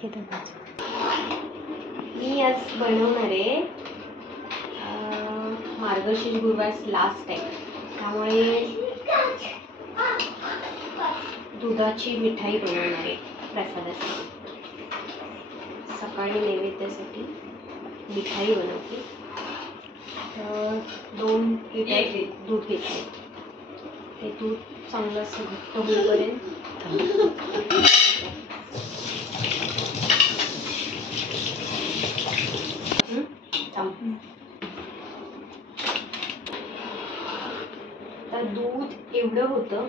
हे मी आज बनवणार आहे मार्गशीर्ष गुरुवार लास्ट आहे, त्यामुळे दुधाची मिठाई बनवणार आहे प्रसादासाठी. सकाळी नैवेद्यासाठी मिठाई बनवते. 2 लिटर दूध घेतले. ते दूध चांगलं असं घट्ट होईपर्यंत तर दूध एवढं होतं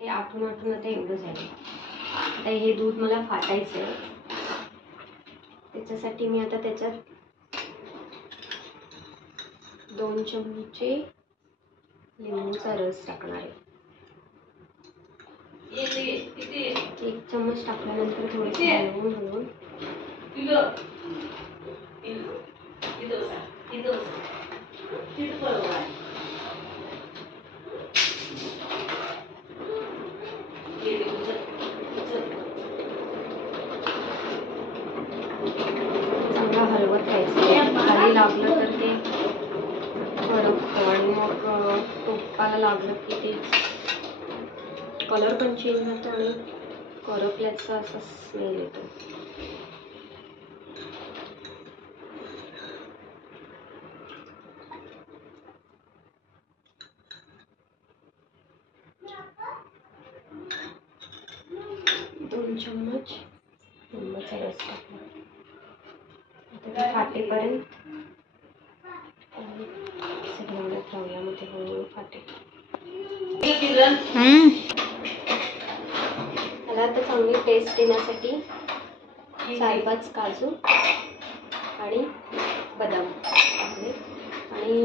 ते आठवून आता एवढं झालं. आता हे दूध मला फाटायचं आहे, त्याच्यासाठी मी आता त्याच्यात 2 चमचे लिंबूचा रस टाकणार आहे. 1 चम्मच टाकल्यानंतर थोडे हलवून चांगला हलवत राहायचं. खाली लागलं तर ते करपतं आणि मग टोपाला लागलं की ते कलर पण चेंज होतो आणि करपल्याचा असा स्मेल येतो. दोन चम्मच लिंबाचा रस टाकला. आता ते फाटेपर्यंत सगळ्यांना ठेवल्यामध्ये हळूहळू फाटे. मला आता चांगली टेस्ट येण्यासाठी 4-5 काजू आणि बदाम टाकले आणि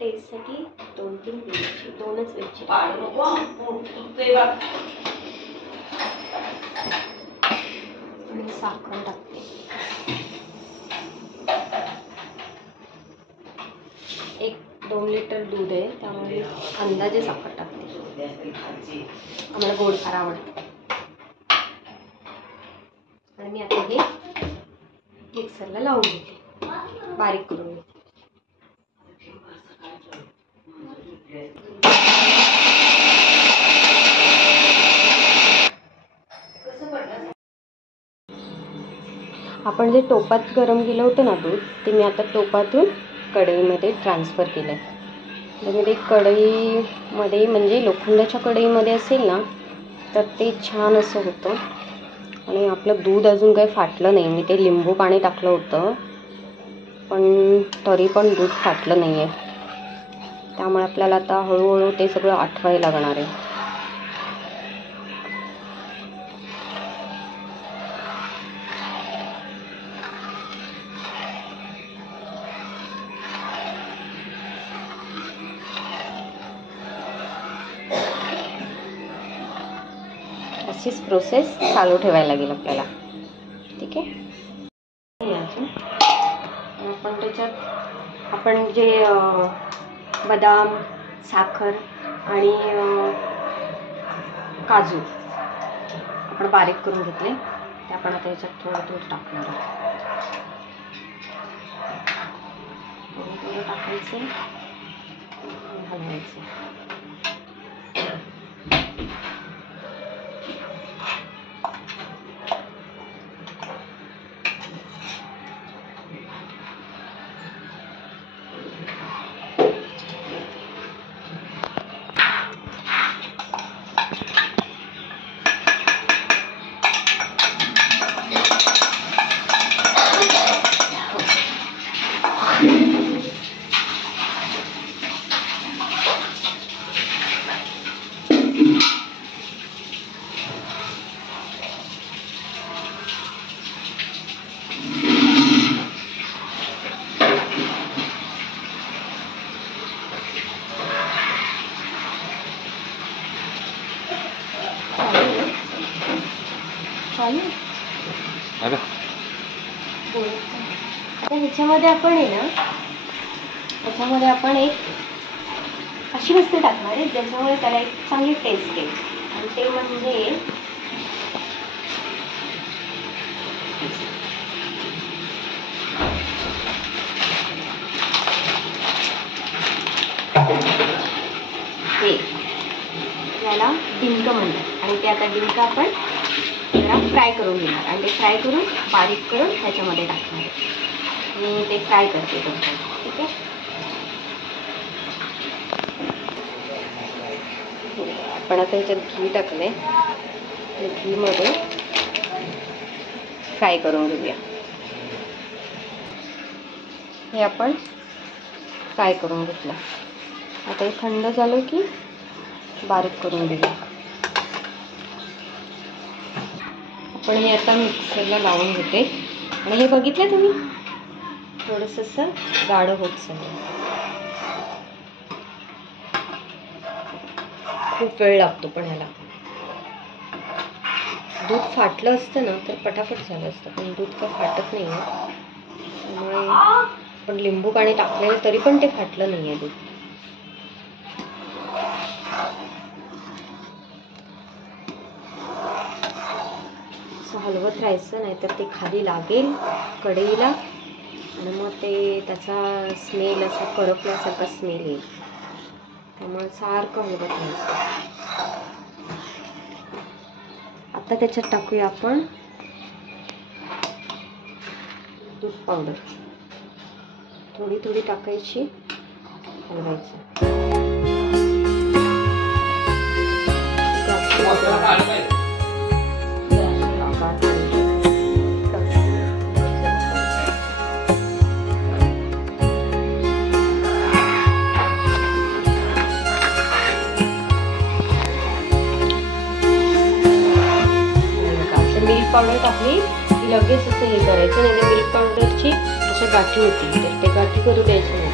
टेस्टसाठी 2-3 वेलची, 2च वेलची आणि साखर टाकते. 1-2 लिटर दूध आहे, त्यामुळे अंदाजे साखर टाकते. आम्हाला गोड फार आवडतं. आणि मी आता हे मिक्सरला लावून घेते, बारीक करून घेते. आपण जे टोपात गरम केलं होतं ना दूध, ते मी आता टोपातून कढईमध्ये ट्रान्सफर केलं आहे. त्यामध्ये कढईमध्ये म्हणजे लोखंडाच्या कढईमध्ये असेल ना तर ते छान असं होतं. आणि आपलं दूध अजून काही फाटलं नाही. मी ते लिंबू पाणी टाकलं होतं पण तरी पण दूध फाटलं नाही आहे. त्यामुळे आपल्याला आता हळूहळू ते सगळं आठवायला लागणार आहे. अशीच प्रोसेस चालू ठेवायला लागेल आपल्याला. ठीक आहे. आपण त्याच्यात आपण जे बदाम, साखर आणि काजू आपण बारीक करून घेतले, ते आपण आता याच्यात थोडं टाकणार आहोत. थोडं टाकायचे, हलवायचे. आता ह्याच्यामध्ये आपण आहे ना, ह्याच्यामध्ये आपण एक अशी वस्तू टाकणार आहे ज्याच्यामुळे त्याला एक चांगली टेस्ट येईल. आणि ते म्हणजे डिंक म्हणतात. आणि ते आता डिंक आपण जरा फ्राय करून घेणार आणि ते फ्राय करून बारीक करून ह्याच्यामध्ये टाकणार. मी ते फ्राय करते तोपर्यंत. ठीक आहे. आपण आता ह्याच्यात घी टाकले. घीमध्ये फ्राय करून घेऊया. हे आपण फ्राय करून घेतलं. आता हे थंड झालं की बारीक करून घेऊया. आपण हे आता मिक्सरला लावून घेते. आणि हे बघितलं तुम्ही थोडंसं असं गाढं होत चाललं. खूप वेळ लागतो पण ह्याला. दूध फाटलं असतं ना तर पटापट झालं असतं, पण दूध काय फाटत नाही आहे. त्यामुळे आपण लिंबू पाणी टाकलेलं तरी पण ते फाटलं नाही आहे दूध. असं हलवत राहायचं, नाहीतर ते खाली लागेल कढईला आणि मग ते त्याचा स्मेल असा करपल्यासारखा स्मेल येईल. त्यामुळे सारखं हलवत राहायचं. आता त्याच्यात टाकूया आपण दूध पावडर. थोडी थोडी टाकायची, हलवायचं. मिल्क पावडर टाकली की लगेच असं हे करायचं, नाही तर मिल्क पावडरची अशा गाठी होती तर ते गाठी करू द्यायचं नाही.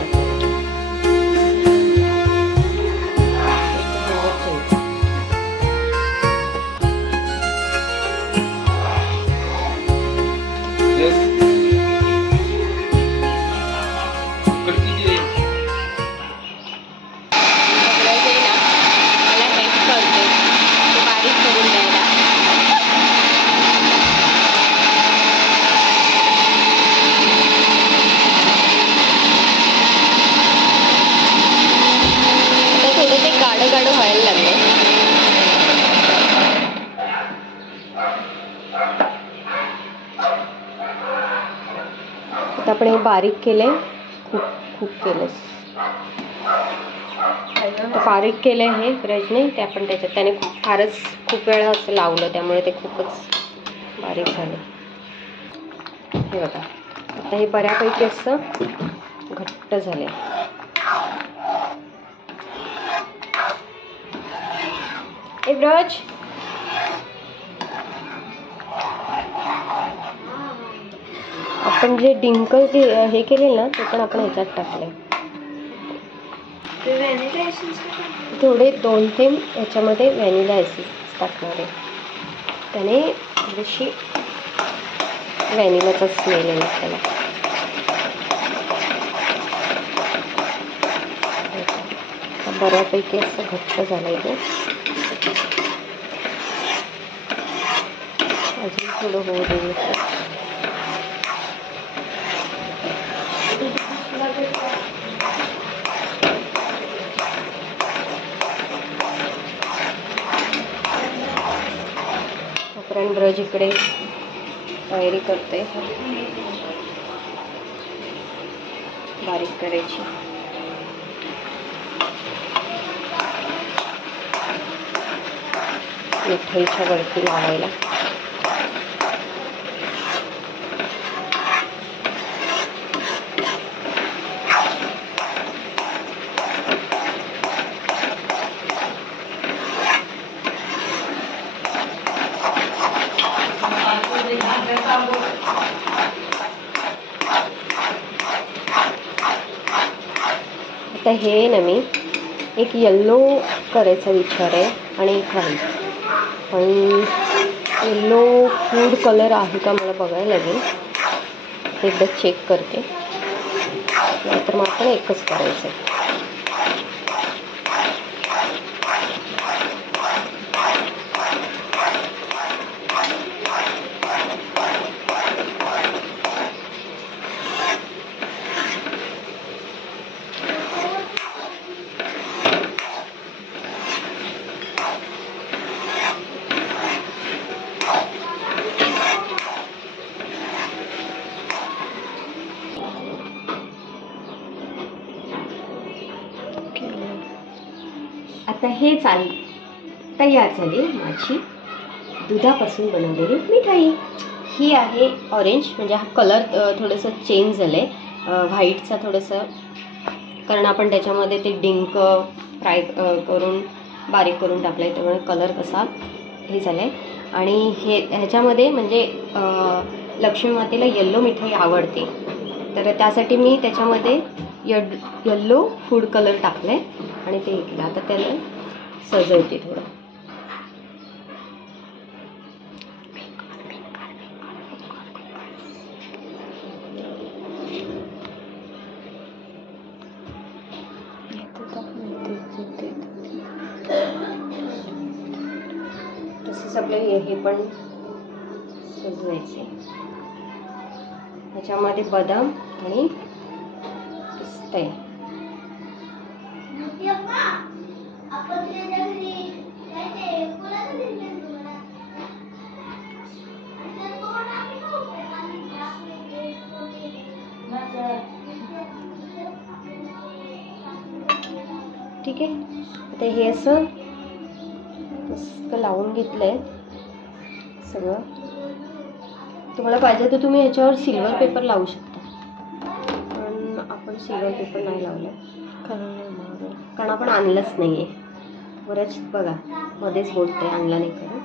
गाढं व्हायला लागले. आता आपण हे बारीक केले, खूप केलं. बारीक केले हे ब्रजने, ते आपण त्याने फारच खूप वेळा असं लावलं त्यामुळे ते खूपच बारीक झाले. हे बघा आता हे बऱ्यापैकी असं घट्ट झाले. ए ब्रज, आपण जे डिंक हे केले ना ते पण आपण ह्याच्यात टाकले. थोडे 2 थेंब ह्याच्यामध्ये व्हॅनिला एसेन्स टाकणार आहे. त्याने थोडीशी व्हॅनिलाचा स्मेल येईल त्याला. बऱ्यापैकी असं घट्ट झालंय ते. अजून थोडं होऊ देऊ. आपण ब्रज इकडे तयारी करते बारीक करायची. मिठाईच्या वरती लावायला. आता हे ना मी एक येल्लो करायचा विचार आहे आणि एक व्हाईट. पण येल्लो फूड कलर आहे का मला बघायला लागेल. एकदा चेक करते, नाहीतर मग आपण एकच करायचं आहे. हे तयार झाली माझी दुधापासून बनवलेली मिठाई. ही आहे ऑरेंज, म्हणजे हा कलर थोडंसं चेंज झालं आहे व्हाईटचा थोडंसं, कारण आपण त्याच्यामध्ये ते डिंक फ्राय करून बारीक करून टाकलं आहे, त्यामुळे कलर कसा हे झालं आहे. आणि ह्याच्यामध्ये म्हणजे लक्ष्मी मातेला येल्लो मिठाई आवडते, तर त्यासाठी मी त्याच्यामध्ये येल्लो फूड कलर टाकलं आहे आणि ते हे केलं. आता त्याला सजवते थोडं. तसंच आपलं हे पण सजवायचे. ह्याच्यामध्ये बदाम आणि पिस्ता आहे. ठीक आहे. आता हे असं मस्त लावून घेतलंय सगळं. तुम्हाला पाहिजे तर तुम्ही ह्याच्यावर सिल्वर पेपर लावू शकता, पण आपण सिल्वर पेपर नाही लावलं कारण आपण आणलंच नाही आहे. बरंच बघा मध्येच बोलते आणलं नाही करून.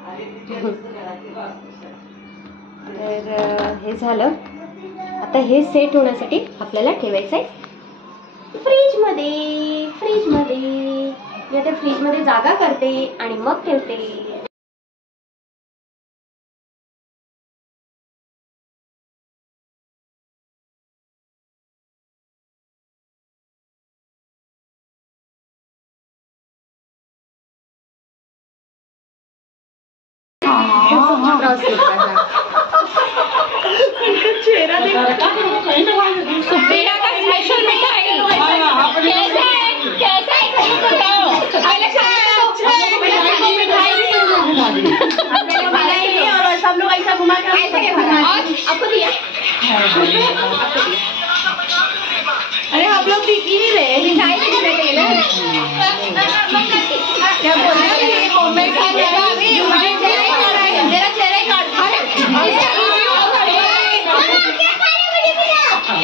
तर हे झालं. आता हे सेट होण्यासाठी आपल्याला ठेवायचं आहे फ्रीजमध्ये. मी आता फ्रीजमध्ये जागा करते आणि मग ठेवते. चेहरा सुप्रिया का स्पेशल मिठाई कैसा है बताओ। और सब लोग ऐसा घुमा के आपको दिया। अरे आप लोग दिख ही नहीं रहे, मिठाई नहीं देना चाहिए ना। क्या बोल रहे हैं मम्मी का मेरा चेहरा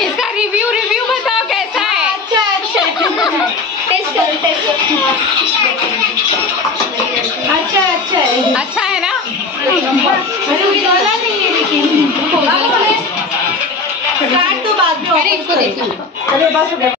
इसका रिव्यू बताओ कैसा है। अच्छा टेस्ट करो अच्छा है ना। नहीं है लेकिन काट तो बाद में। अरे इसको देखो। अरे बस